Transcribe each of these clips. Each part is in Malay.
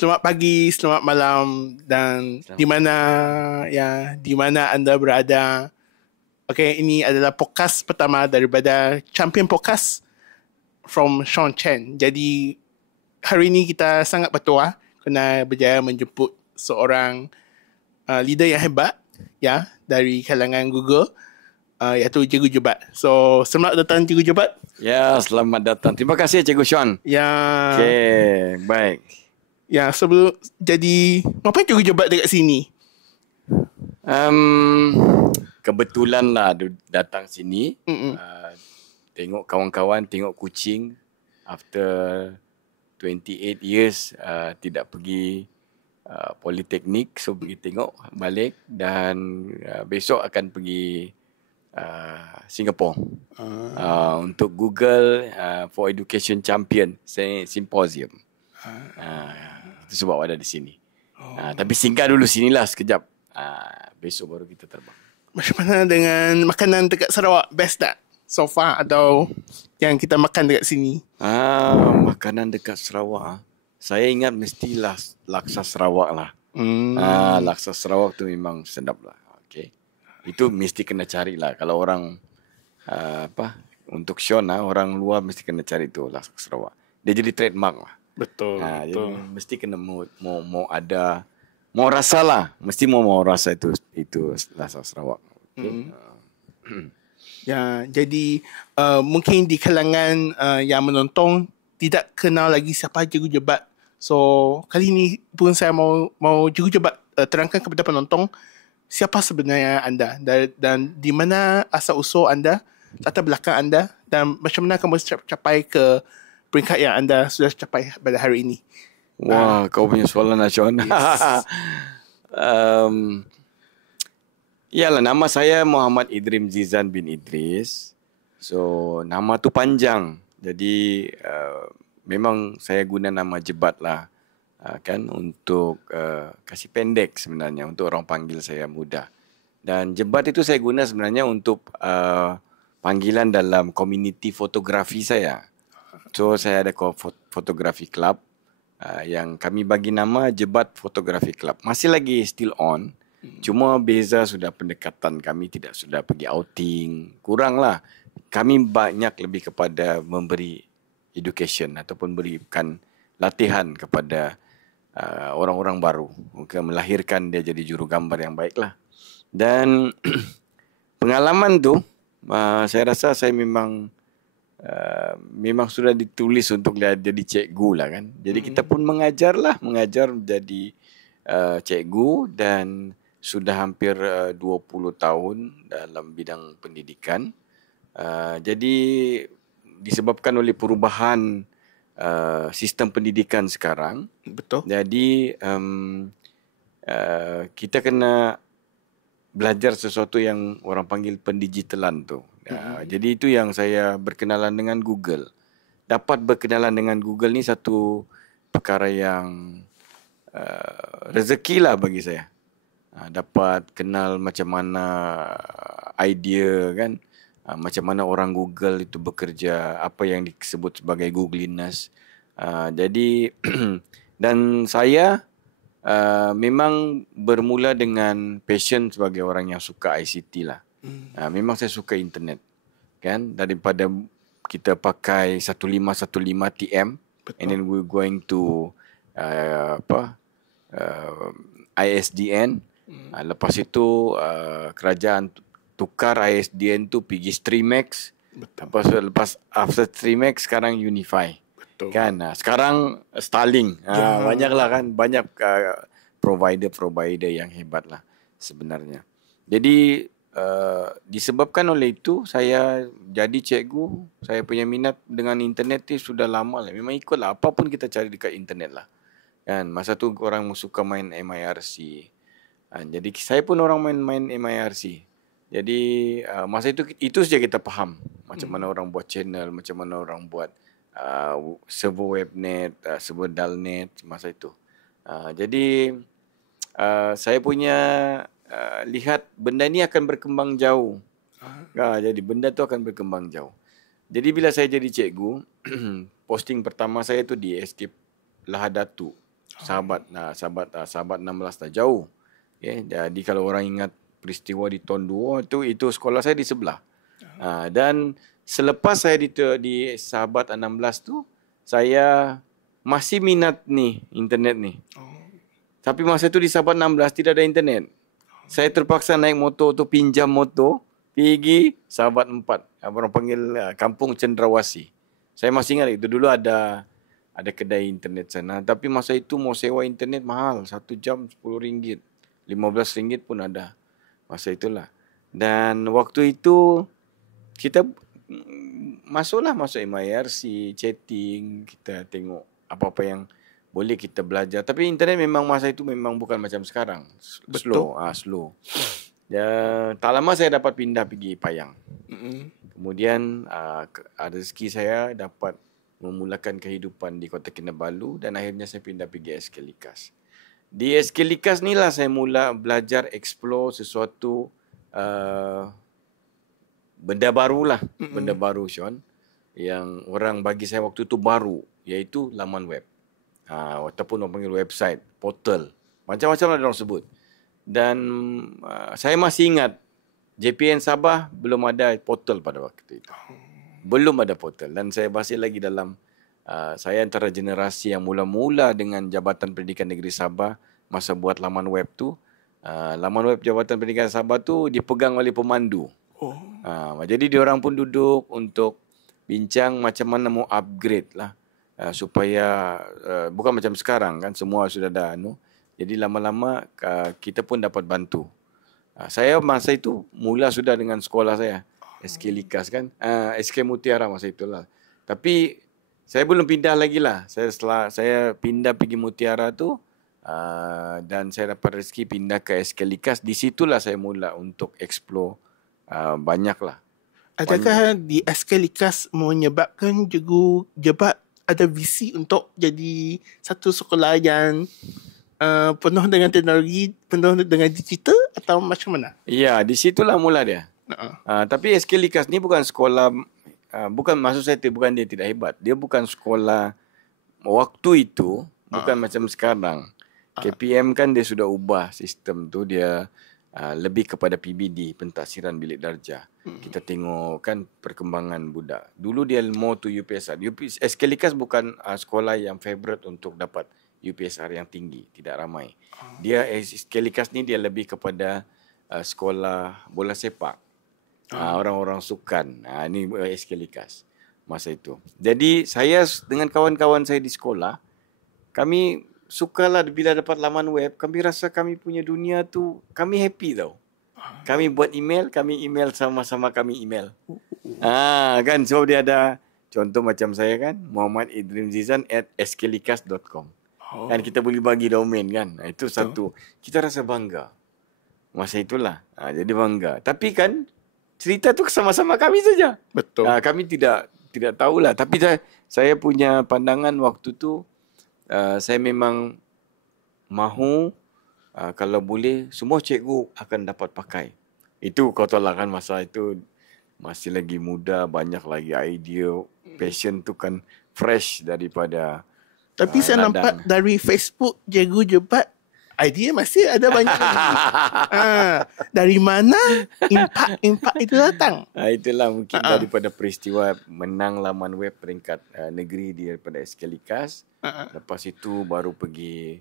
Selamat pagi, selamat malam dan di mana anda berada. Okay, ini adalah podcast pertama daripada Champion Podcast from Sean Chen. Jadi hari ini kita sangat bertuah kerana berjaya menjemput seorang leader yang hebat dari kalangan Google, iaitu Cikgu Jebat. So, selamat datang Cikgu Jebat. Ya, selamat datang. Terima kasih Cikgu Sean. Ya. Okey, baik. Ya, sebelum jadi apa Cikgu Jebat dekat sini? Kebetulan lah datang sini. Tengok kawan-kawan, tengok kucing. After 28 years tidak pergi politeknik, so pergi tengok balik dan besok akan pergi Singapore untuk Google for Education Champion Symposium. Itu sebab ada di sini. Tapi singgah dulu sinilah sekejap. Besok baru kita terbang. Macam mana dengan makanan dekat Sarawak? Best tak? So far atau yang kita makan dekat sini? Makanan dekat Sarawak. Saya ingat mestilah laksa Sarawak lah. Laksa Sarawak tu memang sedap lah. Okay. Itu mesti kena cari lah. Kalau orang untuk Sean orang luar mesti kena cari tu laksa Sarawak. Dia jadi trademark lah. Betul. Jadi mesti kena mau ada, mau rasa lah. Mesti mau rasa itu laksa Sarawak. Okay. Ya, jadi mungkin di kalangan yang menonton tidak kenal lagi siapa Cikgu Jebat. So kali ini pun saya mau Cikgu Jebat terangkan kepada penonton siapa sebenarnya anda dan di mana asal usul anda, latar belakang anda dan macam mana kamu capai ke peringkat yang anda sudah capai pada hari ini. Wah, kau punya soalan Sean. Yes. Yalah, nama saya Muhammad Idrim Zizan bin Idris. So, nama tu panjang. Jadi, memang saya guna nama Jebat lah. Kan, untuk kasih pendek sebenarnya. Untuk orang panggil saya mudah. Dan Jebat itu saya guna sebenarnya untuk panggilan dalam komuniti fotografi saya. So, saya ada fotografi club yang kami bagi nama Jebat Fotografi Club. Masih lagi still on. Cuma beza sudah pendekatan kami tidak sudah pergi outing. Kurang lah. Kami banyak lebih kepada memberi education ataupun berikan latihan kepada orang-orang baru. Mungkin melahirkan dia jadi juru gambar yang baik lah. Dan pengalaman tu, saya rasa saya memang sudah ditulis untuk jadi cikgu lah kan. Jadi kita pun mengajar menjadi cikgu dan sudah hampir 20 tahun dalam bidang pendidikan. Jadi disebabkan oleh perubahan sistem pendidikan sekarang. Betul. Jadi kita kena belajar sesuatu yang orang panggil pendigitalan tu. Jadi itu yang saya berkenalan dengan Google. Dapat berkenalan dengan Google ni satu perkara yang rezeki lah bagi saya. Dapat kenal macam mana idea kan. Macam mana orang Google itu bekerja. Apa yang disebut sebagai Googliness. Jadi dan saya memang bermula dengan passion sebagai orang yang suka ICT lah. Memang saya suka internet kan, daripada kita pakai 1515 TM. Betul. And then we're going to ISDN. Lepas itu kerajaan tukar ISDN tu pergi Streamax. Betul. Lepas after Streamax sekarang Unify. Betul. Kan sekarang Starlink. Banyaklah kan, banyak provider yang hebat lah sebenarnya. Jadi disebabkan oleh itu saya jadi cikgu. Saya punya minat dengan internet ni sudah lama lah. Memang ikutlah apa pun kita cari dekat internet lah. Kan masa tu orang suka main MIRC. Jadi saya pun orang main MIRC. Jadi masa itu saja kita faham macam mana orang buat channel, macam mana orang buat server webnet, server dalnet masa itu. Jadi saya punya lihat benda ini akan berkembang jauh. Jadi benda tu akan berkembang jauh. Jadi bila saya jadi cikgu, posting pertama saya tu di Escape Lahadatu. sahabat 16 dah jauh. Jadi kalau orang ingat peristiwa di Tahun 2 itu sekolah saya di sebelah. Dan selepas saya di sahabat 16 tu, saya masih minat nih internet ni. Tapi masa itu di sahabat 16 tidak ada internet. Saya terpaksa naik motor tu, pinjam motor, pergi sahabat 4. Orang panggil Kampung Cendrawasih. Saya masih ingat itu dulu ada kedai internet sana. Tapi masa itu mau sewa internet mahal. 1 jam RM10. RM15 pun ada. Masa itulah. Dan waktu itu kita masuk MIRC, chatting, kita tengok apa-apa yang boleh kita belajar. Tapi internet memang masa itu memang bukan macam sekarang. Slow. Slow. Tak lama saya dapat pindah pergi Payang. Kemudian ada rezeki saya dapat memulakan kehidupan di Kota Kinabalu dan akhirnya saya pindah pergi SK Likas. Di SK Likas ni lah saya mula belajar explore sesuatu benda baru lah. Benda baru, Sean. Yang orang bagi saya waktu tu baru, iaitu laman web. Ataupun orang panggil website, portal. Macam-macam lah orang sebut. Dan saya masih ingat JPN Sabah belum ada portal pada waktu itu. Belum ada portal. Dan saya masih lagi dalam, saya antara generasi yang mula-mula dengan Jabatan Pendidikan Negeri Sabah masa buat laman web tu. Laman web Jabatan Pendidikan Sabah tu dipegang oleh pemandu. Jadi diorang pun duduk untuk bincang macam mana mau upgrade lah. Supaya bukan macam sekarang kan, semua sudah ada. Jadi lama-lama kita pun dapat bantu. Saya masa itu mula sudah dengan sekolah saya. SK Likas kan, SK Mutiara masa itulah. Tapi saya belum pindah lagi lah. Setelah saya pindah pergi Mutiara tu, dan saya dapat rezeki pindah ke SK Likas, di situlah saya mula untuk explore banyak lah. Adakah di SK Likas menyebabkan Cikgu Jebat ada visi untuk jadi satu sekolah yang penuh dengan teknologi, penuh dengan digital atau macam mana? Ya, di situlah mula dia. Tapi SK Likas ni bukan sekolah, bukan maksud saya bukan dia tidak hebat. Dia bukan sekolah waktu itu, bukan macam sekarang. KPM kan dia sudah ubah sistem tu, dia lebih kepada PBD, pentaksiran bilik darjah. Kita tengok kan perkembangan budak. Dulu dia more to UPSR. SK Likas bukan sekolah yang favorite untuk dapat UPSR yang tinggi, tidak ramai. Dia SK Likas ni dia lebih kepada sekolah bola sepak. Orang-orang sukan. Ini SK Likas masa itu. Jadi saya dengan kawan-kawan saya di sekolah, kami sukalah bila dapat laman web. Kami rasa kami punya dunia tu, kami happy tau. Kami buat email, kami email sama-sama kami email. Kan sebab dia ada contoh macam saya kan, Muhammad Idrim Zizan @sklikas.com. Kan kita boleh bagi domain kan. Itu satu. Kita rasa bangga. Masa itulah. Jadi bangga. Tapi kan cerita tu sama-sama kami saja. Betul. Kami tidak tahulah. Tapi saya punya pandangan waktu tu, saya memang mahu kalau boleh semua cikgu akan dapat pakai. Itu kau tahu lah kan, masa itu masih lagi muda, banyak lagi idea, passion tu kan fresh daripada. Tapi saya nampak dari Facebook Cikgu Jebat, idea masih ada banyak lagi. Dari mana impak itu datang? Itulah mungkin daripada peristiwa menang laman web peringkat negeri daripada SK Likas. Lepas itu baru pergi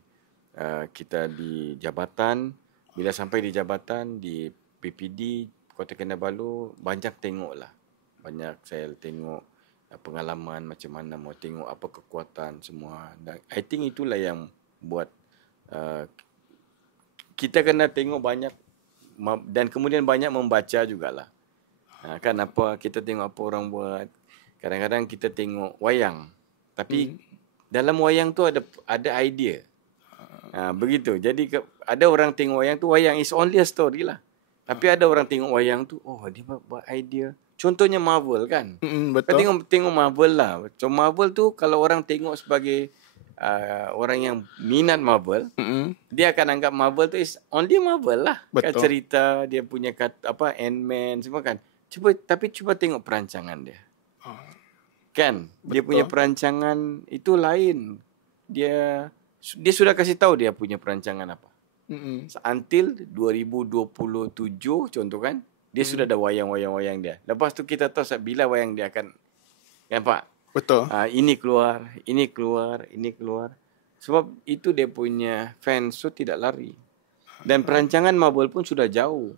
kita di jabatan. Bila sampai di jabatan di PPD Kota Kinabalu, banyak tengok lah. Banyak saya tengok pengalaman macam mana, mau tengok apa kekuatan semua. Dan I think itulah yang buat kita kena tengok banyak dan kemudian banyak membaca jugalah. Kan apa kita tengok apa orang buat. Kadang-kadang kita tengok wayang. Tapi dalam wayang tu ada idea. Begitu. Jadi ada orang tengok wayang tu, wayang is only a story lah. Tapi ada orang tengok wayang tu, dia buat idea. Contohnya Marvel kan. Betul. Tengok Marvel lah. So Marvel tu kalau orang tengok sebagai orang yang minat Marvel, dia akan anggap Marvel tu is only Marvel lah. Kan cerita dia punya Ant-Man semua kan. Tapi cuba tengok perancangan dia. Kan? Dia punya perancangan itu lain. Dia Dia sudah kasih tahu dia punya perancangan apa. Mm-mm. Until 2027 contoh kan, dia sudah ada wayang-wayang dia. Lepas tu kita tahu bila wayang dia akan, nampak? Betul. Ini keluar, ini keluar, ini keluar. Sebab itu dia punya fans so tidak lari. Dan perancangan Marvel pun sudah jauh.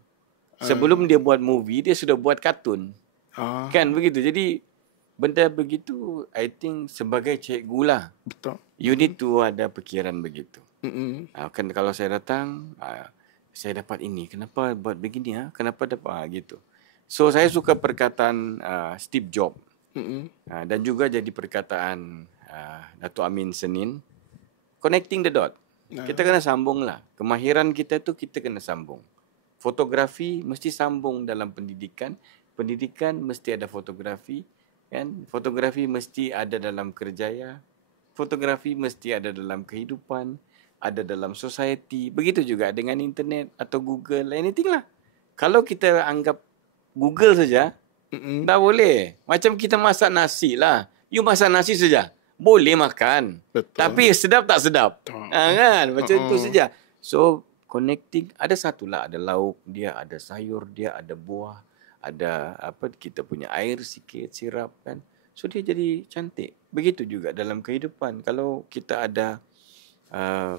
Sebelum dia buat movie, dia sudah buat kartun. Kan begitu. Jadi benda begitu, I think sebagai cikgu lah. Betul. You need to ada pikiran begitu. Mm-mm. Kan kalau saya datang, saya dapat ini. Kenapa buat begini? Kenapa dapat gitu? So saya suka perkataan Steve Jobs. Mm-mm. Dan juga jadi perkataan Datuk Amin Senin. Connecting the dot. Kita kena sambung lah. Kemahiran kita tu kita kena sambung. Fotografi mesti sambung dalam pendidikan. Pendidikan mesti ada fotografi. Kan? Fotografi mesti ada dalam kerjaya. Fotografi mesti ada dalam kehidupan. Ada dalam society. Begitu juga dengan internet atau Google. Anything lah. Kalau kita anggap Google saja, tak boleh. Macam kita masak nasi lah. You masak nasi saja. Boleh makan. Betul. Tapi sedap tak sedap? Kan? Macam itu saja. So, connecting. Ada satu lah. Ada lauk dia, ada sayur dia, ada buah. Ada kita punya air sikit, sirap kan. So, dia jadi cantik. Begitu juga dalam kehidupan. Kalau kita ada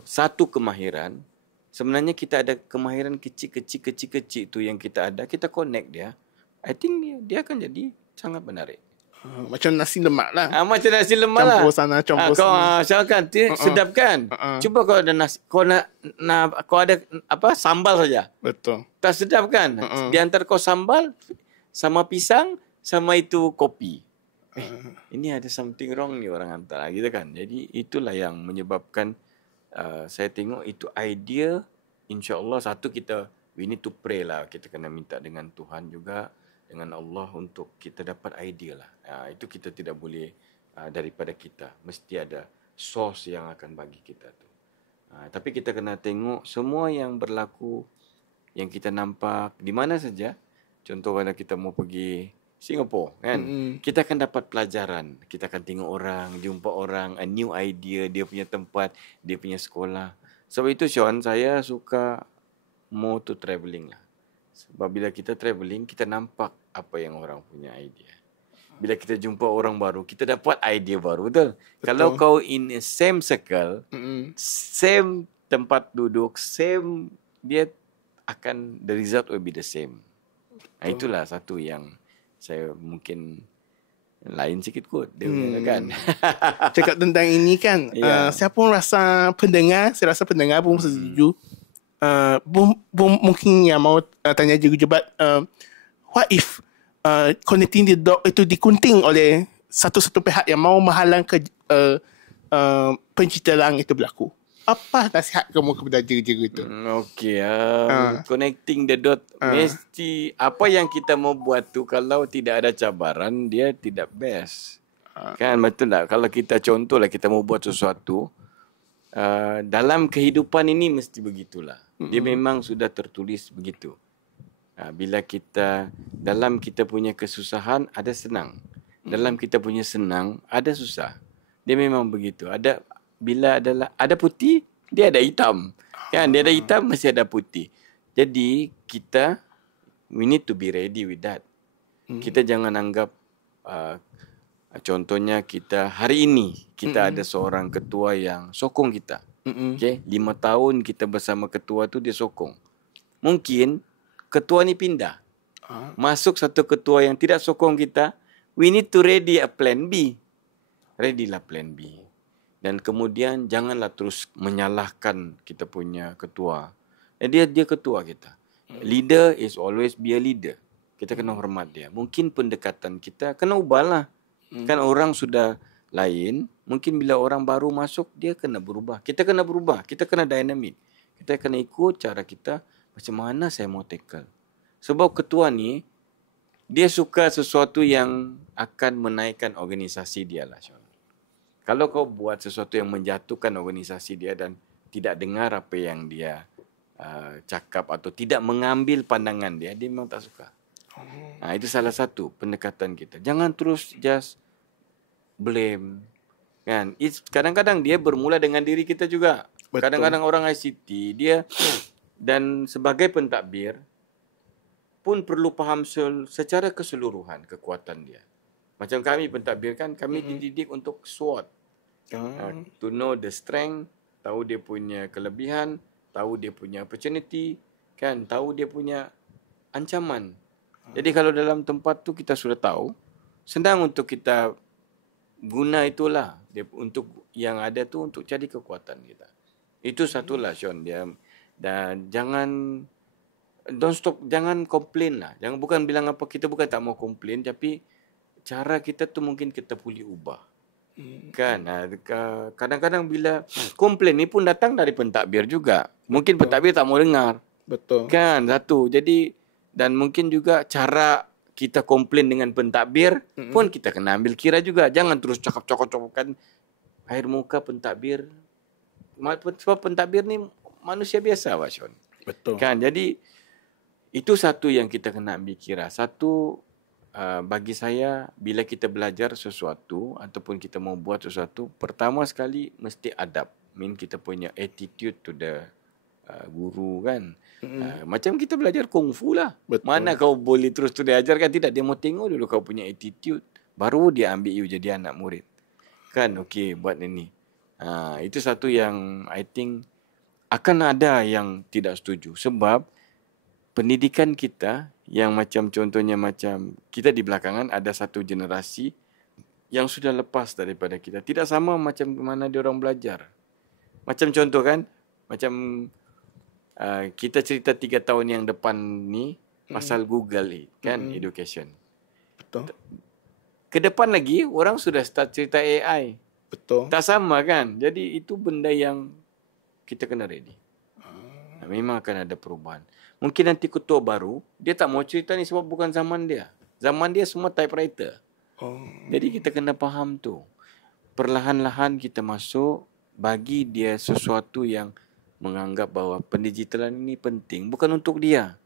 satu kemahiran, sebenarnya kita ada kemahiran kecil-kecil tu yang kita ada. Kita connect dia. I think dia akan jadi sangat menarik. Macam nasi lemak lah. Macam nasi lemak lah. Campur sana, campur sana. Misalkan, sedap kan? Cuba kau ada nasi, kau ada sambal saja. Betul. Tak sedap kan? Di antara kau sambal, sama pisang, sama itu kopi. Ini ada something wrong ni orang hantar gitu kan. Jadi itulah yang menyebabkan saya tengok itu idea. InsyaAllah satu we need to pray lah. Kita kena minta dengan Tuhan juga, dengan Allah untuk kita dapat idea lah. Itu kita tidak boleh daripada kita. Mesti ada source yang akan bagi kita tu. Tapi kita kena tengok semua yang berlaku, yang kita nampak di mana saja. Contoh kalau kita mau pergi Singapura kan. Kita akan dapat pelajaran. Kita akan tengok orang, jumpa orang, a new idea, dia punya tempat, dia punya sekolah. Sebab itu Sean, saya suka more to travelling lah. Sebab bila kita travelling, kita nampak apa yang orang punya idea. Bila kita jumpa orang baru, kita dapat idea baru. Betul? Kalau kau in a same circle, same tempat duduk, same, dia akan, the result will be the same. Itulah satu yang saya mungkin lain sikit kot. Dia kan. Cakap tentang ini kan, saya pun rasa pendengar, pun setuju. Mungkin yang mau tanya Cikgu Jebat, what if connecting the dot itu dikunting oleh satu-satu pihak yang mau menghalang pencitraan itu berlaku? Apa nasihat kamu kepada cikgu-cikgu itu? Okey, connecting the dot, mesti apa yang kita mau buat tu kalau tidak ada cabaran, dia tidak best. Kan betul tak? Kalau kita contohlah kita mau buat sesuatu, dalam kehidupan ini mesti begitulah. Dia memang sudah tertulis begitu. Bila kita dalam kita punya kesusahan ada senang. Dalam kita punya senang ada susah. Dia memang begitu. Bila ada putih, dia ada hitam. Kan dia ada hitam mesti ada putih. Jadi we need to be ready with that. Kita jangan anggap contohnya kita hari ini kita ada seorang ketua yang sokong kita. Okay? 5 tahun kita bersama ketua tu dia sokong. Mungkin ketua ni pindah. Masuk satu ketua yang tidak sokong kita. We need to ready a plan B. Readylah plan B. Dan kemudian janganlah terus menyalahkan kita punya ketua. Dia ketua kita. Leader is always be a leader. Kita kena hormat dia. Mungkin pendekatan kita kena ubahlah. Kan orang sudah lain. Mungkin bila orang baru masuk, dia kena berubah. Kita kena berubah. Kita kena dynamic. Kita kena ikut cara kita. Macam mana saya mau tackle. Sebab ketua ni, dia suka sesuatu yang akan menaikkan organisasi dia lah. Kalau kau buat sesuatu yang menjatuhkan organisasi dia dan tidak dengar apa yang dia cakap atau tidak mengambil pandangan dia memang tak suka. Itu salah satu pendekatan kita. Jangan terus just blame. Kan? Kadang-kadang dia bermula dengan diri kita juga. Betul. Kadang-kadang orang ICT dia dan sebagai pentadbir pun perlu faham secara keseluruhan kekuatan dia. Macam kami pentadbir kan, kami dididik untuk SWOT. To know the strength, tahu dia punya kelebihan, tahu dia punya opportunity, kan, tahu dia punya ancaman. Jadi kalau dalam tempat tu kita sudah tahu, senang untuk kita guna itulah dia untuk yang ada tu untuk jadi kekuatan kita. Itu satulah Sean dia. Dan don't stop, jangan komplain lah. Jangan, bukan bilang apa, kita bukan tak mau komplain, tapi cara kita tu mungkin kita boleh ubah. Kan? Kadang-kadang bila komplain ni pun datang dari pentadbir juga. Mungkin pentadbir tak mau dengar. Betul. Kan? Satu. Jadi, dan mungkin juga cara kita komplain dengan pentadbir pun kita kena ambil kira juga. Jangan terus cakap-cakap-cakapkan air muka pentadbir. Sebab pentadbir ni manusia biasa, Pak Sean. Betul. Kan? Jadi, itu satu yang kita kena ambil kira. Satu, bagi saya, bila kita belajar sesuatu ataupun kita mau buat sesuatu, pertama sekali mesti adab. Kita punya attitude to the guru kan. Macam kita belajar kungfu lah. Betul. Mana kau boleh terus diajarkan? Tidak, dia mau tengok dulu kau punya attitude. Baru dia ambil you jadi anak murid. Kan, okey, buat ini. Itu satu yang I think akan ada yang tidak setuju. Sebab pendidikan kita yang macam contohnya macam kita di belakangan ada satu generasi yang sudah lepas daripada kita. Tidak sama macam mana dia orang belajar. Macam contoh kan, macam kita cerita 3 tahun yang depan ni pasal Google ni kan, education. Betul. Ke depan lagi orang sudah start cerita AI. Betul. Tak sama kan? Jadi itu benda yang kita kena ready. Memang akan ada perubahan. Mungkin nanti ketua baru, dia tak mau cerita ni sebab bukan zaman dia. Zaman dia semua typewriter. Jadi kita kena faham tu. Perlahan-lahan kita masuk, bagi dia sesuatu yang menganggap bahawa pendigitalan ini penting. Bukan untuk dia,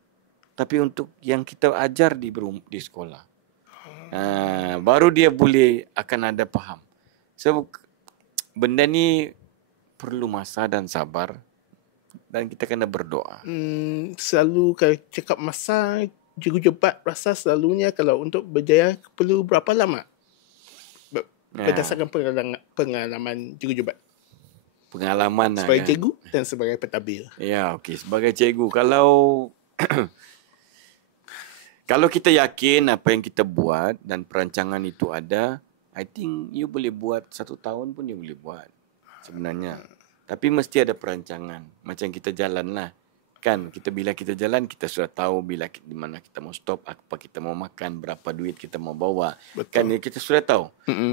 tapi untuk yang kita ajar di sekolah. Baru dia boleh akan ada faham. So, benda ni perlu masa dan sabar. Dan kita kena berdoa. Selalu kalau cakap masa, Cikgu Jebat rasa selalunya kalau untuk berjaya perlu berapa lama? Berdasarkan pengalaman Cikgu Jebat. Pengalaman sebagai kan? cikgu dan sebagai pentadbir. Ya, okey. Sebagai cikgu, kalau kalau kita yakin apa yang kita buat dan perancangan itu ada, I think you boleh buat 1 tahun pun you boleh buat sebenarnya. Tapi mesti ada perancangan. Macam kita jalan lah. Kan, bila kita jalan, kita sudah tahu di mana kita mau stop, apa kita mau makan, berapa duit kita mau bawa. Betul. Kan, kita sudah tahu.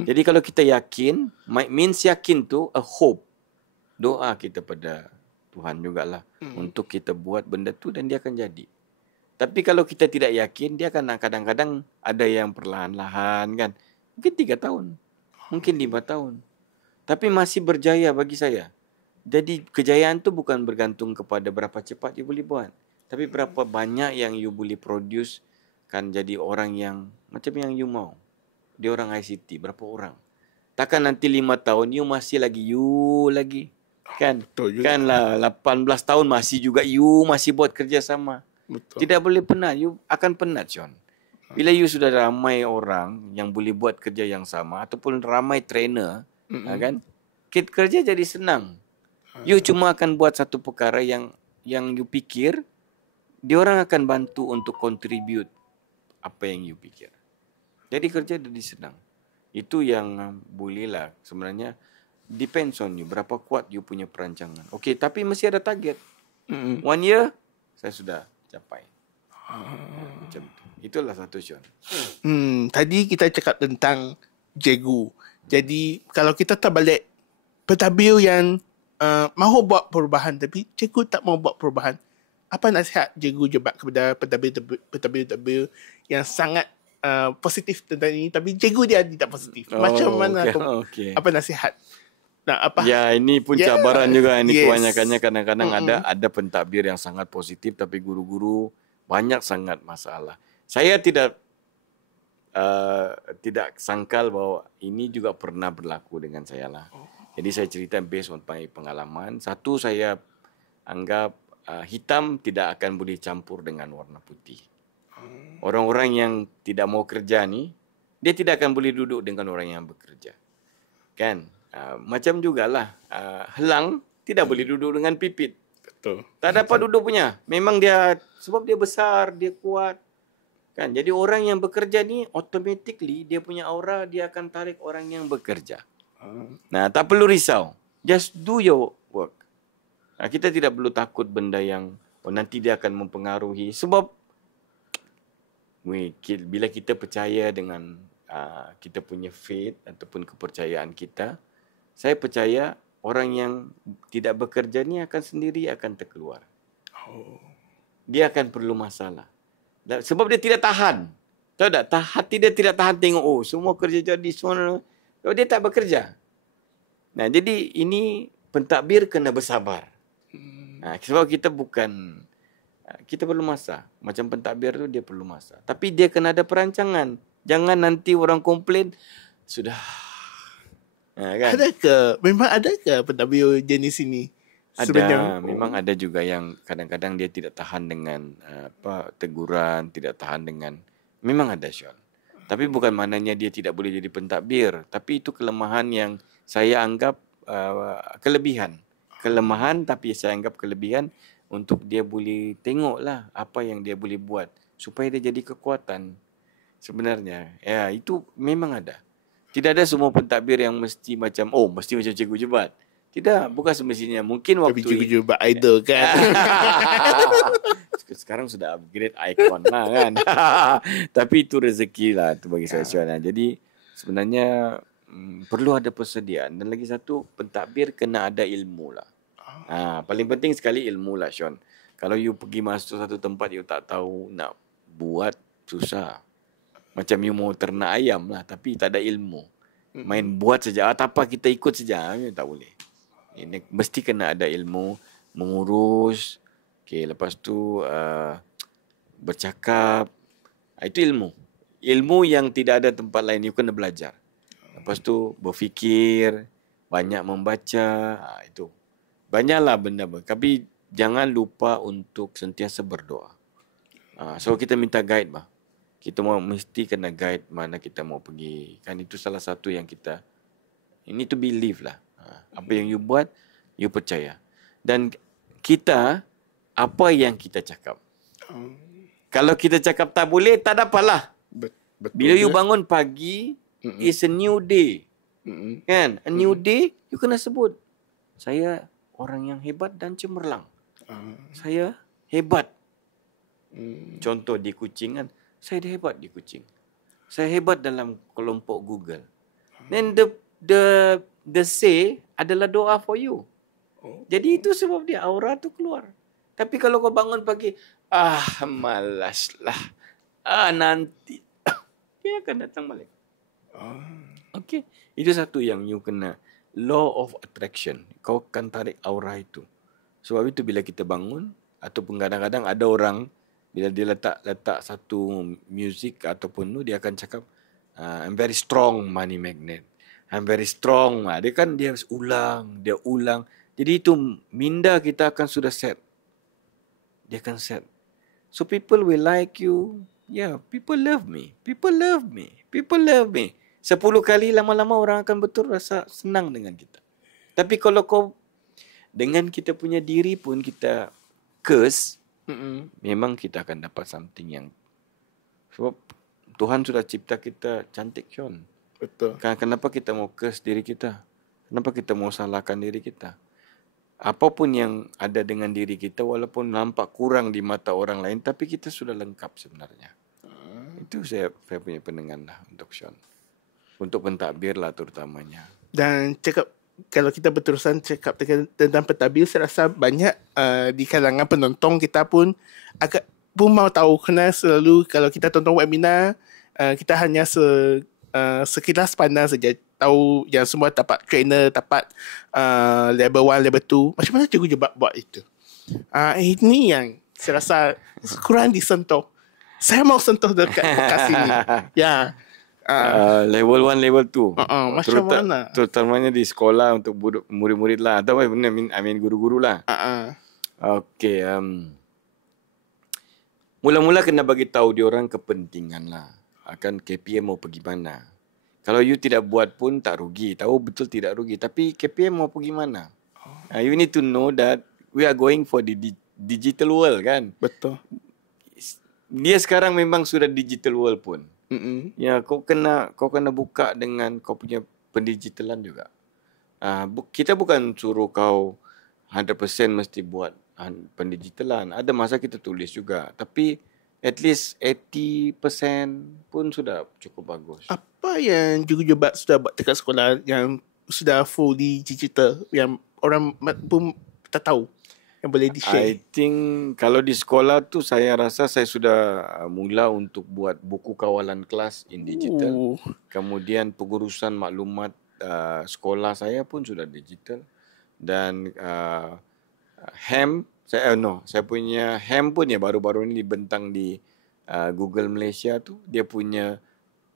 Jadi kalau kita yakin, means yakin tu a hope. Doa kita pada Tuhan jugalah untuk kita buat benda tu dan dia akan jadi. Tapi kalau kita tidak yakin, dia akan kadang-kadang ada yang perlahan-lahan kan. Mungkin 3 tahun. Mungkin 5 tahun. Tapi masih berjaya bagi saya. Jadi kejayaan tu bukan bergantung kepada berapa cepat you boleh buat, tapi berapa banyak yang you boleh produce kan, jadi orang yang macam yang you mau. Dia orang ICT, berapa orang? Takkan nanti 5 tahun you masih lagi kan? Kan lah 18 tahun masih juga you masih buat kerjasama. Betul. Tidak boleh penat, you akan penat Sean. Bila you sudah ramai orang yang boleh buat kerja yang sama ataupun ramai trainer, kan? Kerja jadi senang. You cuma akan buat satu perkara yang you fikir, dia orang akan bantu untuk contribute apa yang you fikir. Jadi kerja jadi senang. Itu yang bolehlah sebenarnya, depends on you, berapa kuat you punya perancangan. Okey, tapi mesti ada target. 1 year, saya sudah capai. Macam tu. Itulah satu Sean. Tadi kita cakap tentang cikgu. Jadi kalau kita terbalik, pentadbir yang mahu buat perubahan tapi cikgu tak mau buat perubahan, apa nasihat Cikgu Jebat kepada pentadbir yang sangat positif tentang ini tapi cikgu dia tidak positif? Macam mana? Apa nasihat? Nah, apa? Ya, ini pun cabaran juga. Ini kebanyakannya kadang-kadang ada pentadbir yang sangat positif tapi guru-guru banyak sangat masalah. Saya tidak tidak sangkal bahwa ini juga pernah berlaku dengan saya lah. Jadi saya cerita based on my pengalaman. Satu, saya anggap hitam tidak akan boleh campur dengan warna putih. Orang-orang yang tidak mau kerja ni, dia tidak akan boleh duduk dengan orang yang bekerja. Kan? Macam jugalah helang tidak boleh duduk dengan pipit. Betul. Tak dapat duduk punya. Memang dia, sebab dia besar, dia kuat. Kan? Jadi orang yang bekerja ni automatically dia punya aura dia akan tarik orang yang bekerja. Nah, tak perlu risau. Just do your work. Kita tidak perlu takut benda yang nanti dia akan mempengaruhi. Sebab bila kita percaya dengan kita punya faith ataupun kepercayaan kita, saya percaya orang yang tidak bekerja ni akan sendiri akan terkeluar. Dia akan perlu masalah. Sebab dia tidak tahan. Tahu tak? Hati dia tidak tahan tengok, semua kerja jadi semua. Kalau dia tak bekerja. Nah, jadi ini pentadbir kena bersabar. Sebab kita bukan, kita perlu masa. Macam pentadbir tu dia perlu masa. Tapi dia kena ada perancangan. Jangan nanti orang komplain, sudah. Kan? Memang ada ke pentadbir jenis ini? Ada, memang ada juga yang kadang-kadang dia tidak tahan dengan teguran, tidak tahan dengan, memang ada Sean. Tapi bukan maknanya dia tidak boleh jadi pentadbir. Tapi itu kelemahan yang saya anggap kelebihan. Kelemahan tapi saya anggap kelebihan untuk dia boleh tengoklah apa yang dia boleh buat supaya dia jadi kekuatan. Sebenarnya, ya itu memang ada. Tidak ada semua pentadbir yang mesti macam Cikgu Jebat. Tidak, bukan semestinya. Mungkin waktu tapi Cikgu Jebat idol kan. Sekarang sudah upgrade icon lah kan. Tapi itu rezeki lah tu bagi saya Sean. Jadi sebenarnya perlu ada persediaan. Dan lagi satu, pentadbir kena ada ilmu lah. Paling penting sekali ilmu lah Sean. Kalau you pergi masuk satu tempat you tak tahu nak buat, susah. Macam you mau ternak ayam lah tapi tak ada ilmu. Main buat saja. Tak apa kita ikut saja. Tak boleh. Ini mesti kena ada ilmu. Mengurus. Lepas tu bercakap. Itu ilmu. Ilmu yang tidak ada tempat lain. You kena belajar. Lepas tu berfikir. Banyak membaca. Itu. Banyaklah benda. Tapi jangan lupa untuk sentiasa berdoa. So kita minta guide bah. Kita mesti kena guide mana kita mau pergi. Kan itu salah satu yang kita, ini to believe lah. Apa yang you buat, you percaya. Dan kita, apa yang kita cakap. Kalau kita cakap tak boleh, tak dapatlah. Bila you bangun pagi, it's a new day. Kan? A new day, you kena sebut. Saya orang yang hebat dan cemerlang. Saya hebat. Contoh di Kuching kan. Saya hebat di Kuching. Saya hebat dalam kelompok Google. Then the say adalah doa for you. Jadi itu sebab dia aura tu keluar. Tapi kalau kau bangun pagi, malaslah. Nanti. Dia akan datang balik. Okay. Itu satu yang you kena. Law of attraction. Kau akan tarik aura itu. Sebab itu bila kita bangun, ataupun kadang-kadang ada orang, bila dia letak satu music ataupun tu, dia akan cakap, I'm very strong money magnet. I'm very strong. Dia ulang. Jadi itu minda kita akan sudah set. Dia akan set. So people will like you. Yeah, people love me. People love me. People love me. 10 kali lama-lama orang akan betul rasa senang dengan kita. Tapi kalau kau dengan kita punya diri pun kita curse, memang kita akan dapat something yang, sebab Tuhan sudah cipta kita cantik Sean. Betul. Kenapa kita mau curse diri kita? Kenapa kita mau salahkan diri kita? Apapun yang ada dengan diri kita, walaupun nampak kurang di mata orang lain, tapi kita sudah lengkap sebenarnya. Itu saya punya pandangan lah untuk Sean. Untuk pentadbir lah terutamanya. Dan kalau kita berterusan cakap tentang pentadbir, saya rasa banyak di kalangan penonton kita pun agak pun mau tahu, kerana selalu kalau kita tonton webinar, kita hanya sekilas pandang saja, tahu yang semua dapat trainer, dapat level 1, level 2. Macam mana Cikgu Jebat buat itu? Ini yang saya rasa kurang disentuh. Saya mau sentuh dekat bekas ini. Ya. Level 1, level 2. Macam mana? Terutamanya di sekolah untuk murid-murid lah. Atau I mean guru-guru lah. Okay. Mula-mula kena bagi tahu dia orang kepentingan lah. Akan KPM mau pergi mana. Kalau you tidak buat pun tak rugi. Tahu betul tidak rugi. Tapi KPM mau pergi mana. You need to know that we are going for the digital world kan. Betul. Dia sekarang memang sudah digital world pun. Ya, kau kena buka dengan kau punya pendigitalan juga. Kita bukan suruh kau 100% mesti buat pendigitalan. Ada masa kita tulis juga. Tapi at least 80% pun sudah cukup bagus. Apa yang Jurujubat sudah buat dekat sekolah yang sudah fully digital yang orang pun tak tahu yang boleh di-share? I think kalau di sekolah tu saya rasa saya sudah mula untuk buat buku kawalan kelas in digital. Kemudian pengurusan maklumat sekolah saya pun sudah digital. Dan saya punya HAM pun ya baru-baru ini dibentang di Google Malaysia tu. Dia punya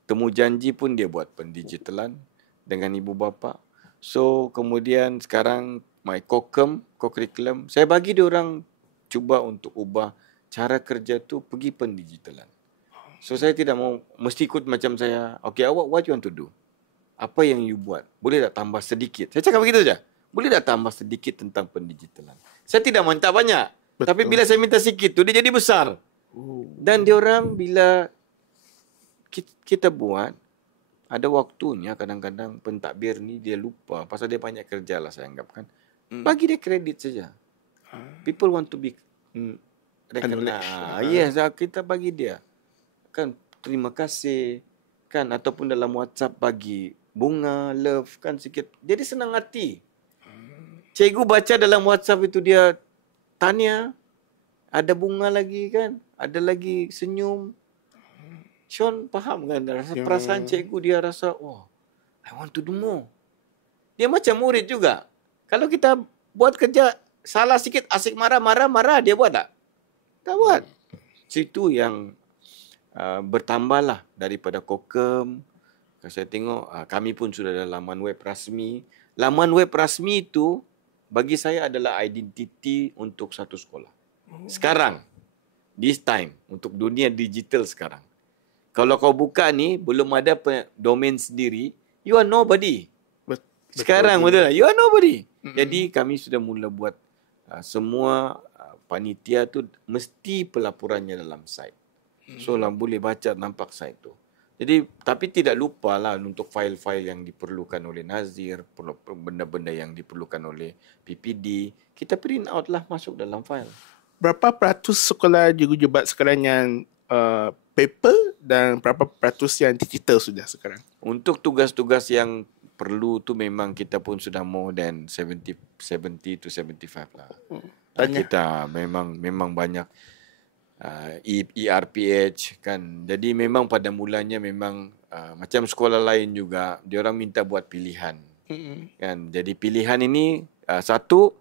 temu janji pun dia buat pendigitalan dengan ibu bapa. So kemudian sekarang my co-curriculum, saya bagi dia orang cuba untuk ubah cara kerja tu pergi pendigitalan. So saya tidak mau mesti ikut macam saya. Okay, what you want to do? Apa yang you buat? Boleh tak tambah sedikit? Saya cakap begitu saja. Boleh tak tambah sedikit tentang pendigitalan? Saya tidak minta banyak. Betul. Tapi bila saya minta sikit tu, dia jadi besar. Dan dia orang bila kita buat, ada waktunya kadang-kadang pentadbir ni dia lupa. Pasal dia banyak kerja lah saya anggapkan. Bagi dia kredit saja. People want to be recognized. Yes, kita bagi dia. Kan, terima kasih. Kan, ataupun dalam WhatsApp bagi bunga, love, kan sikit. Jadi senang hati. Cikgu baca dalam WhatsApp itu dia tanya, ada bunga lagi kan, ada lagi senyum. Sean faham kan, rasa perasaan cikgu dia rasa, I want to do more. Dia macam murid juga. Kalau kita buat kerja salah sikit, asyik marah, dia buat tak? Tak buat. Situ yang bertambahlah daripada Kokem. Saya tengok kami pun sudah ada laman web rasmi. Laman web rasmi itu bagi saya adalah identiti untuk satu sekolah. Sekarang, this time, untuk dunia digital sekarang. Kalau kau buka ni, belum ada domain sendiri, you are nobody. Sekarang betul tak? You are nobody. Jadi kami sudah mula buat semua panitia tu mesti pelaporannya dalam site. So lah boleh baca nampak site tu. Jadi tapi tidak lupalah untuk fail-fail yang diperlukan oleh Nazir, benda-benda yang diperlukan oleh PPD, kita print out lah masuk dalam file. Berapa peratus sekolah Jurujubat sekarang yang paper dan berapa peratus yang digital sudah sekarang? Untuk tugas-tugas yang perlu tu memang kita pun sudah more than 70 to 75 lah. Kita memang banyak ERPH kan. Jadi memang pada mulanya memang macam sekolah lain juga dia orang minta buat pilihan. Kan. Jadi pilihan ini satu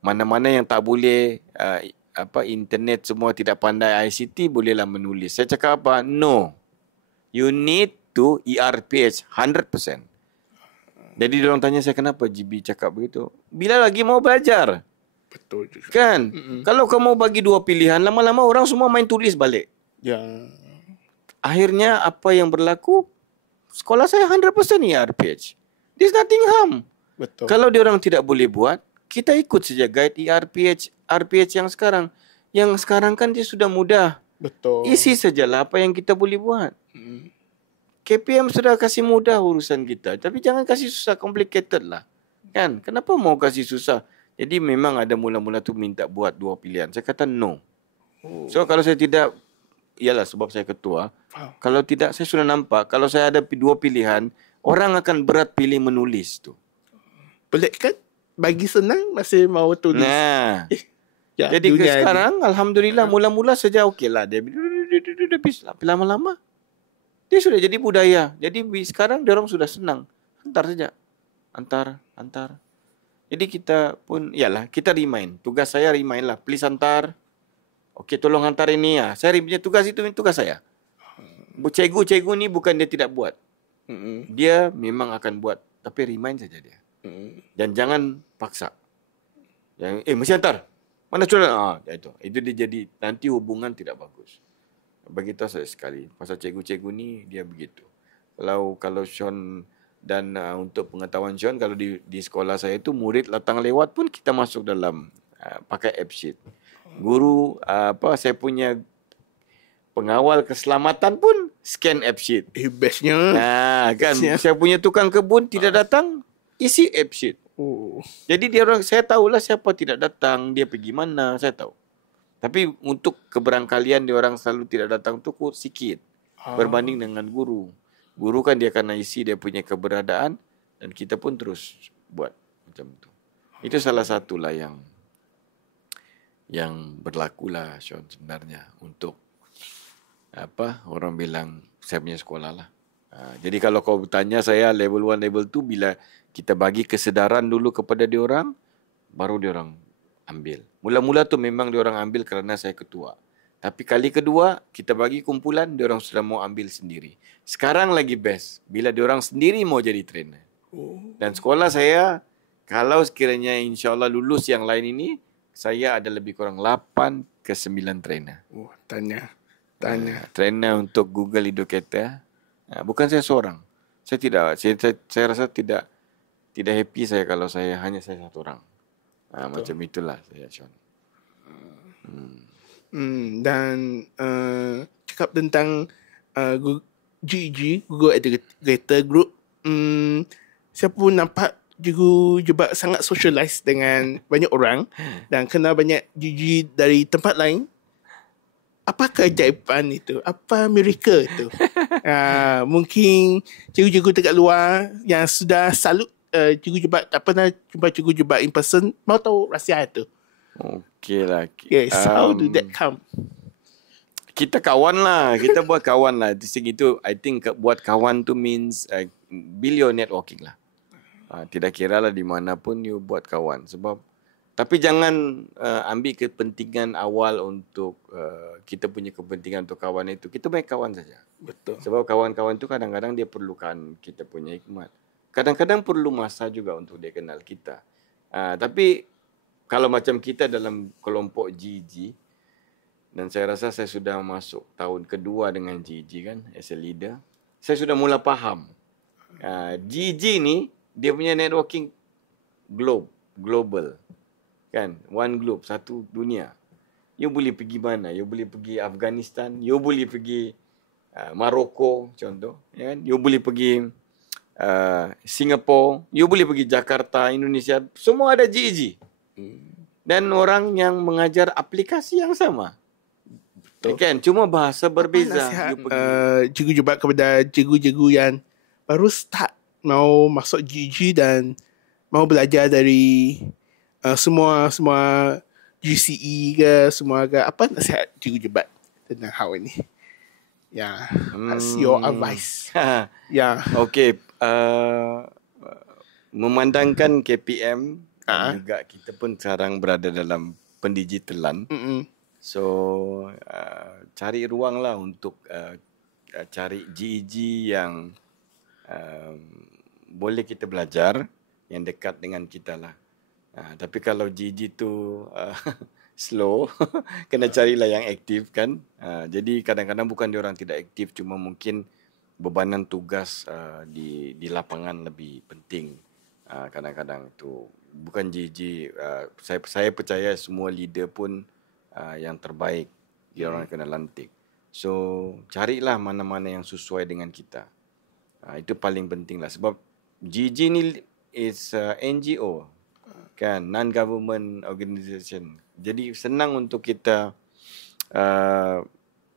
mana-mana yang tak boleh internet semua tidak pandai ICT bolehlah menulis. Saya cakap apa? No. You need to ERPH 100%. Jadi dia orang tanya saya kenapa GB cakap begitu. Bila lagi mau belajar? Betul juga. Kan? Kalau kamu bagi dua pilihan, lama-lama orang semua main tulis balik. Ya. Akhirnya apa yang berlaku? Sekolah saya 100% ERPH. There's nothing harm. Betul. Kalau dia orang tidak boleh buat, kita ikut saja guide RPH yang sekarang. Yang sekarang kan dia sudah mudah. Betul. Isi sajalah apa yang kita boleh buat. KPM sudah kasih mudah urusan kita. Tapi jangan kasih susah, complicated lah. Kan? Kenapa mau kasih susah? Jadi memang ada mula-mula tu minta buat dua pilihan. Saya kata no. So kalau saya tidak, iyalah sebab saya ketua. Kalau tidak, saya sudah nampak. Kalau saya ada dua pilihan, orang akan berat pilih menulis tu. Pelik kan? Bagi senang masih mau tulis. Nah. Jadi sekarang, Alhamdulillah, mula-mula saja okeylah. Dia tapi lama-lama, dia sudah jadi budaya. Jadi sekarang dia orang sudah senang. Hantar saja. Hantar. Jadi kita pun, iyalah, kita remind. Tugas saya remind lah. Please hantar. Okey, tolong hantar ini ya. Saya punya tugas itu tugas saya. Cikgu ni bukan dia tidak buat. Dia memang akan buat. Tapi remind saja dia. Dan jangan paksa. Yang mesti hantar. Mana curang? Itu dia jadi nanti hubungan tidak bagus. Bagi tahu saya sekali. Pasal cikgu-cikgu ni dia begitu. Kalau Sean dan untuk pengetahuan Sean, kalau di sekolah saya itu murid datang lewat pun kita masuk dalam pakai app sheet. Guru saya punya pengawal keselamatan pun scan app sheet. Bestnya. Kan saya punya tukang kebun tidak datang, isi app sheet. Jadi saya tahulah siapa tidak datang, dia pergi mana, saya tahu. Tapi untuk keberangkalian dia orang selalu tidak datang tu sikit berbanding dengan guru. Guru kan dia akan isi dia punya keberadaan dan kita pun terus buat macam tu. Itu salah satulah yang berlaku lah Sean sebenarnya untuk orang bilang saya punya sekolah lah. Jadi kalau kau bertanya saya level 1, level 2 bila kita bagi kesedaran dulu kepada diorang, baru diorang ambil. Mula-mula tu memang diorang ambil kerana saya ketua. Tapi kali kedua kita bagi kumpulan, diorang sudah mau ambil sendiri. Sekarang lagi best bila diorang sendiri mau jadi trainer. Dan sekolah saya kalau sekiranya insya-Allah lulus yang lain ini, saya ada lebih kurang 8 ke 9 trainer. Tanya. Trainer untuk Google Educator. Bukan saya seorang. Saya rasa tidak happy saya kalau hanya saya satu orang. Macam itulah saya Sean. Dan cakap tentang GEG, Google Educator Group, saya pun nampak cikgu juga sangat socialize dengan banyak orang dan kenal banyak GEG dari tempat lain. Apa keajaiban itu? Apa miracle itu? Mungkin cikgu-cikgu dekat luar yang sudah salut cikgu Jebat, tak pernah jumpa cikgu Jebat in person, mau tahu rahsia itu. Okey lah. Yes, how do that come? Kita kawan lah. Kita buat kawan lah. Di segi itu, I think buat kawan tu means build your networking lah. Tidak kira lah di mana pun you buat kawan. Tapi jangan ambil kepentingan awal untuk kita punya kepentingan untuk kawan itu. Kita baik kawan saja. Betul. Sebab kawan-kawan tu kadang-kadang dia perlukan kita punya hikmat. Kadang-kadang perlu masa juga untuk dia kenal kita. Tapi kalau macam kita dalam kelompok GG, dan saya rasa saya sudah masuk tahun kedua dengan GG kan, as a leader, saya sudah mula faham. GG ni, dia punya networking global. Kan? One globe, satu dunia. You boleh pergi mana? You boleh pergi Afghanistan, you boleh pergi Maroko contoh. Kan? You boleh pergi Singapura, you boleh pergi Jakarta, Indonesia, semua ada GEG. Dan orang yang mengajar aplikasi yang sama. Kan? Cuma bahasa berbeza. Cikgu Jebat kepada cikgu-cikgu yang baru start mau masuk GEG dan mau belajar dari semua GCE ke semua ke, apa nasihat cikgu Jebat tentang hal ini? That's your advice. Okay. Memandangkan KPM juga kita pun sekarang berada dalam pendigitalan. So cari ruang lah untuk cari GEG yang boleh kita belajar, yang dekat dengan kita lah. Tapi kalau GEG tu slow, kena carilah yang aktif kan. Jadi kadang-kadang bukan diorang tidak aktif, cuma mungkin bebanan tugas di lapangan lebih penting. Kadang-kadang itu bukan GG. Saya percaya semua leader pun yang terbaik diorang kena lantik. So carilah mana-mana yang sesuai dengan kita. Itu paling penting lah. Sebab GG ni is NGO kan, non-government organisation. Jadi senang untuk kita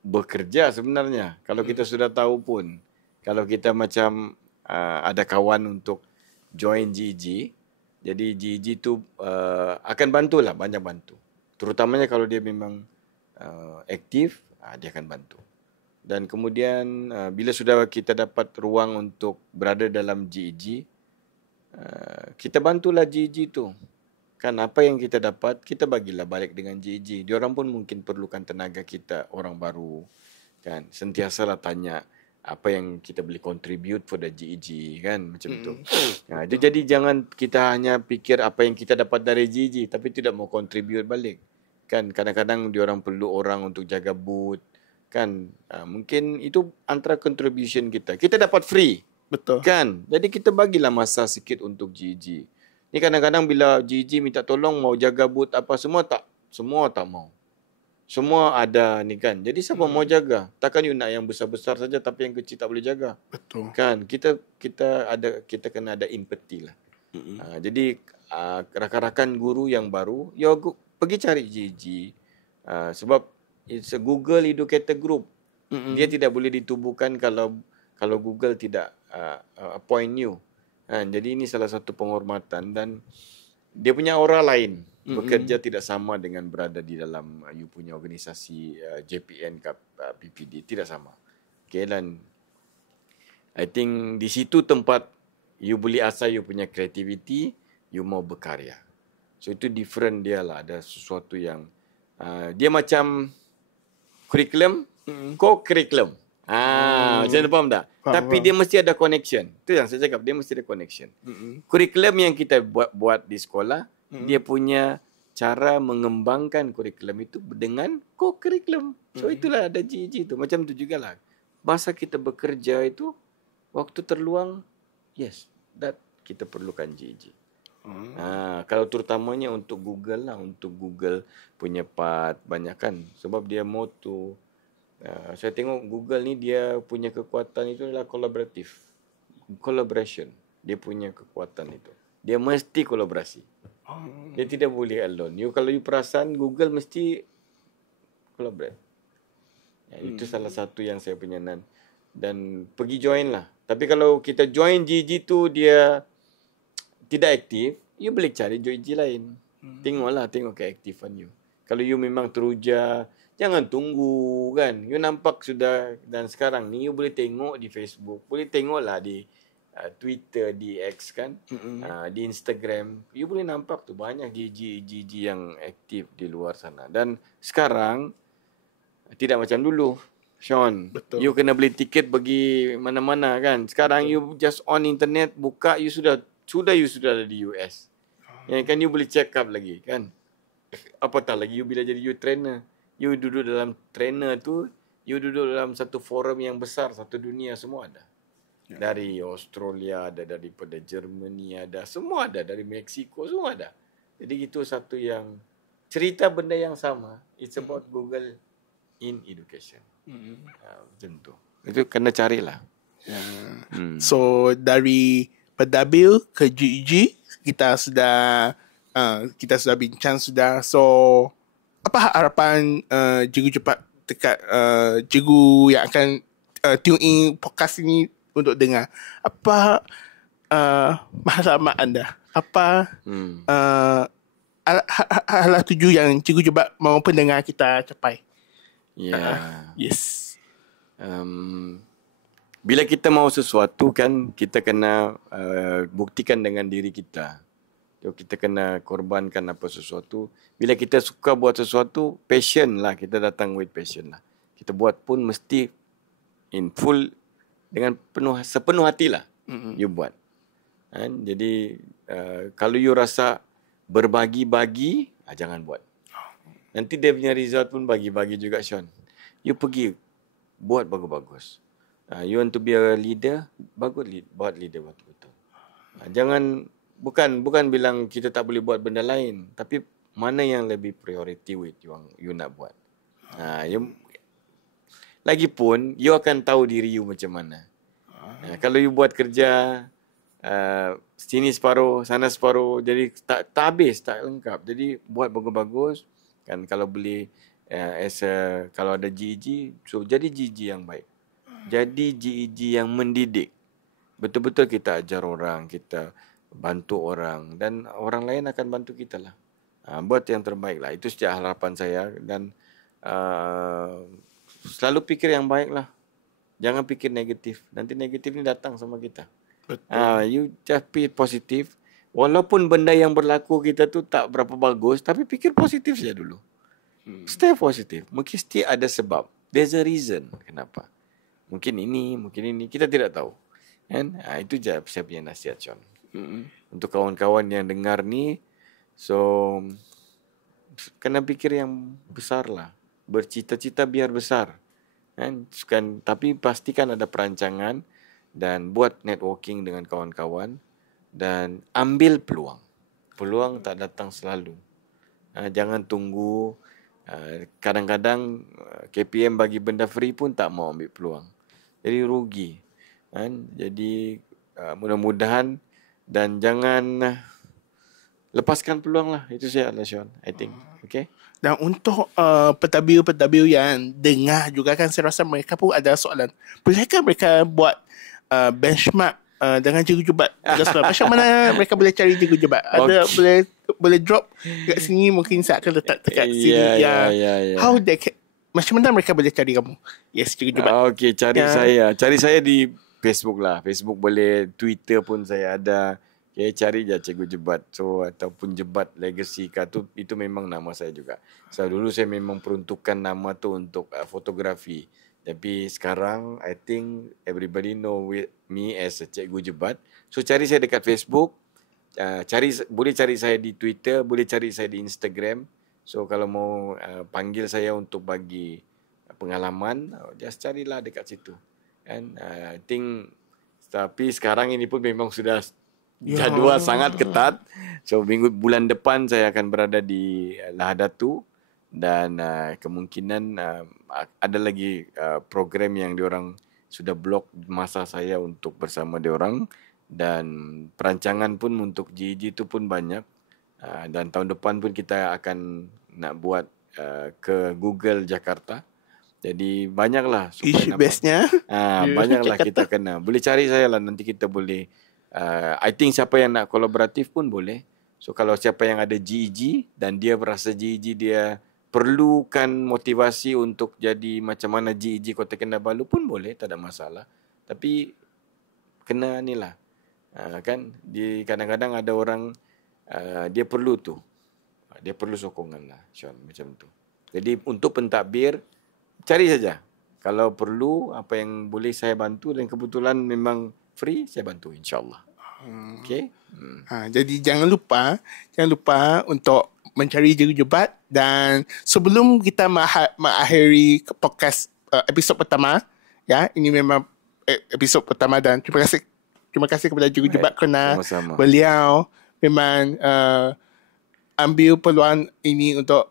bekerja sebenarnya. Kalau kita sudah tahu pun, kalau kita macam ada kawan untuk join GG, jadi GG tu akan bantulah, banyak bantu. Terutamanya kalau dia memang aktif, dia akan bantu. Dan kemudian bila sudah kita dapat ruang untuk berada dalam GG, kita bantulah GG tu. Kan apa yang kita dapat, kita bagilah balik dengan GEG. Diorang pun mungkin perlukan tenaga kita, orang baru. Kan, sentiasalah tanya apa yang kita boleh contribute for the GEG, kan, macam tu. Nah, itu jadi jangan kita hanya fikir apa yang kita dapat dari GEG, tapi tidak mau contribute balik. Kan, kadang-kadang diorang perlu orang untuk jaga booth. Kan, mungkin itu antara contribution kita. Kita dapat free. Betul. Kan, jadi kita bagilah masa sikit untuk GEG. Ni kadang-kadang bila GG minta tolong mau jaga booth apa semua tak mau. Semua ada ni kan. Jadi siapa mau jaga? Takkan you nak yang besar-besar saja tapi yang kecil tak boleh jaga. Betul. Kan kita kena ada empathy lah. Jadi rakan-rakan guru yang baru, pergi cari GG. Sebab it's a Google Educator Group. Dia tidak boleh ditubuhkan kalau Google tidak appoint you. Jadi ini salah satu penghormatan dan dia punya aura lain. Bekerja tidak sama dengan berada di dalam you punya organisasi JPN ke PPD. Tidak sama. Okay, dan I think di situ tempat you boleh asah you punya creativity, you mau berkarya. So itu different dia lah. Ada sesuatu yang dia macam curriculum, co-curriculum. Macam mana faham tak? Tapi dia mesti ada connection. Itu yang saya cakap, dia mesti ada connection. Kurikulum yang kita buat di sekolah, dia punya cara mengembangkan kurikulum itu dengan co-curriculum. So itulah ada GG tu. Macam tu jugalah. Masa kita bekerja itu, waktu terluang, yes, that kita perlukan GG. Kalau terutamanya untuk Google lah, untuk Google punya part banyak kan. Sebab dia moto, saya tengok Google ni dia punya kekuatan itu adalah collaboration. Dia punya kekuatan itu. Dia mesti kolaborasi. Dia tidak boleh alone. Kalau you perasan Google mesti collaborate. Itu salah satu yang saya punya nan. Dan pergi join lah. Tapi kalau kita join GG tu dia tidak aktif, you boleh cari GG lain. Tengok keaktifan you. Kalau you memang teruja, jangan tunggu kan. You nampak sudah, dan sekarang ni you boleh tengok di Facebook, boleh tengoklah di Twitter, di X kan, di Instagram. You boleh nampak tu banyak GG yang aktif di luar sana. Dan sekarang tidak macam dulu, Sean. Betul. You kena beli tiket pergi mana-mana kan. Sekarang you just on internet, buka, you sudah ada di US. Yang kan you boleh check up lagi kan. Apatah lagi you bila jadi you trainer. You duduk dalam trainer tu, you duduk dalam satu forum yang besar, satu dunia, semua ada. Dari Australia ada, daripada Germany ada, semua ada, dari Mexico semua ada. Jadi itu satu yang cerita benda yang sama. It's about Google in education. Macam tu. Itu kena carilah. So dari Pedabil ke GEG kita sudah bincang sudah. So apa harapan cikgu cepat dekat cikgu yang akan tune in podcast ini untuk dengar? Apa matlamat anda? Apa hal tuju yang cikgu cepat mahu pendengar kita capai? Yes. Bila kita mahu sesuatu kan, kita kena buktikan dengan diri kita. Kita kena korbankan apa sesuatu. Bila kita suka buat sesuatu, passion lah. Kita datang with passion lah. Kita buat pun mesti in full dengan sepenuh hati lah. You buat. Jadi kalau you rasa berbagi-bagi, jangan buat. Nanti dia punya result pun bagi-bagi juga, Sean. You pergi buat bagus-bagus. You want to be a leader, buat leader betul-betul. Jangan bukan bilang kita tak boleh buat benda lain, tapi mana yang lebih priority with you nak buat. Lagipun you akan tahu diri you macam mana. Kalau you buat kerja sini separuh, sana separuh, jadi tak habis, tak lengkap. Jadi buat bagus-bagus kan. Kalau boleh kalau ada GEG, so jadi GEG yang baik. Jadi GEG yang mendidik. Betul-betul kita ajar orang, kita bantu orang, dan orang lain akan bantu kita lah. Buat yang terbaik lah. Itu sejak harapan saya. Dan selalu pikir yang baik lah. Jangan pikir negatif. Nanti negatif ni datang sama kita. Betul. You just be positive. Walaupun benda yang berlaku kita tu tak berapa bagus, tapi fikir positif saja dulu. Stay positif. Mungkin still ada sebab. There's a reason kenapa. Mungkin ini. Kita tidak tahu. Kan? Itu je saya punya nasihat, Sean. Untuk kawan-kawan yang dengar ni, so kena fikir yang besar lah. Bercita-cita biar besar. Kan? Tapi pastikan ada perancangan dan buat networking dengan kawan-kawan dan ambil peluang. Peluang tak datang selalu. Jangan tunggu. Kadang-kadang KPM bagi benda free pun tak mau ambil peluang. Jadi rugi. Kan? Jadi mudah-mudahan dan jangan lepaskan peluang lah. Itu saya Sean, I think. Okay? Dan untuk pentadbir-pentadbir yang dengar juga kan, saya rasa mereka pun ada soalan. Bolehkah mereka buat benchmark dengan cikgu Jubat? Macam mana mereka boleh cari cikgu Jubat? Ada boleh drop kat sini, mungkin saya akan letak dekat sini. How they can, macam mana mereka boleh cari kamu? Yes, cikgu Jubat. Okay, cari saya di Facebook lah. Facebook boleh, Twitter pun saya ada. Okay, cari je Cikgu Jebat. So ataupun Jebat Legacy tu, itu memang nama saya juga. So dulu saya memang peruntukkan nama tu untuk fotografi. Tapi sekarang I think everybody know me as Cikgu Jebat. So cari saya dekat Facebook. Boleh cari saya di Twitter, boleh cari saya di Instagram. So kalau mau panggil saya untuk bagi pengalaman, just carilah dekat situ. And I think tapi sekarang ini pun memang sudah jadual sangat ketat. So bulan depan saya akan berada di Lahadatu dan kemungkinan ada lagi program yang diorang sudah blok masa saya untuk bersama diorang, dan perancangan pun untuk GEG itu pun banyak, dan tahun depan pun kita akan nak buat ke Google Jakarta. Jadi banyaklah isu bestnya. Banyaklah kita kena. Boleh cari saya lah, nanti kita boleh I think siapa yang nak kolaboratif pun boleh. So kalau siapa yang ada GEG dan dia berasa GEG dia perlukan motivasi untuk jadi macam mana GEG Kota Kinabalu pun boleh, tak ada masalah. Tapi kena ni lah. Kan kadang-kadang ada orang dia perlu tu. Dia perlu sokongan lah, Sean, macam tu. Jadi untuk pentadbir cari saja. Kalau perlu apa yang boleh saya bantu, dan kebetulan memang free, saya bantu insyaAllah. Okay. Jadi jangan lupa untuk mencari Cikgu Jebat. Dan sebelum kita mengakhiri podcast episod pertama, ya, ini memang episod pertama, dan terima kasih kepada Cikgu Jebat kerana beliau memang ambil peluang ini untuk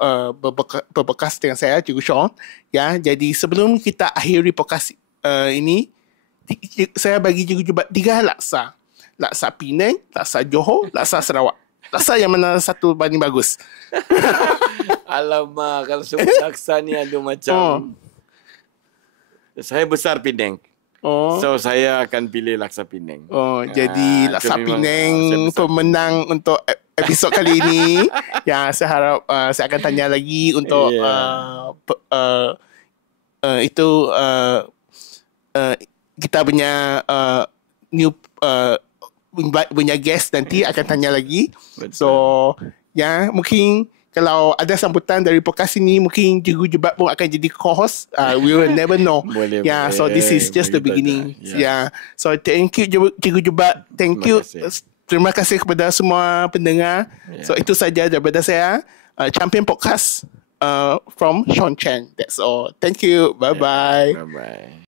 berbekas dengan saya, Cikgu Sean. Ya, jadi sebelum kita akhiri podcast ini, saya bagi Cikgu Jebat 3 laksa. Laksa Penang, laksa Johor, laksa Sarawak. Laksa yang mana satu paling bagus? Alamak, kalau semua laksa ni ada macam... Saya besar Penang. So saya akan pilih laksa Penang. Jadi laksa Penang pemenang untuk episod kali ini. Ya, saya harap saya akan tanya lagi untuk itu kita punya new punya guest nanti akan tanya lagi. Betul. So ya, mungkin kalau ada sambutan dari podcast ini, mungkin Cikgu Jebat pun akan jadi co-host. We will never know. Boleh. So this is just the beginning. So thank you Cikgu Jebat. Thank you. Terima kasih kepada semua pendengar. So itu saja daripada saya, Champion Podcast from Sean Chen. That's all. Thank you. Bye-bye. Bye-bye.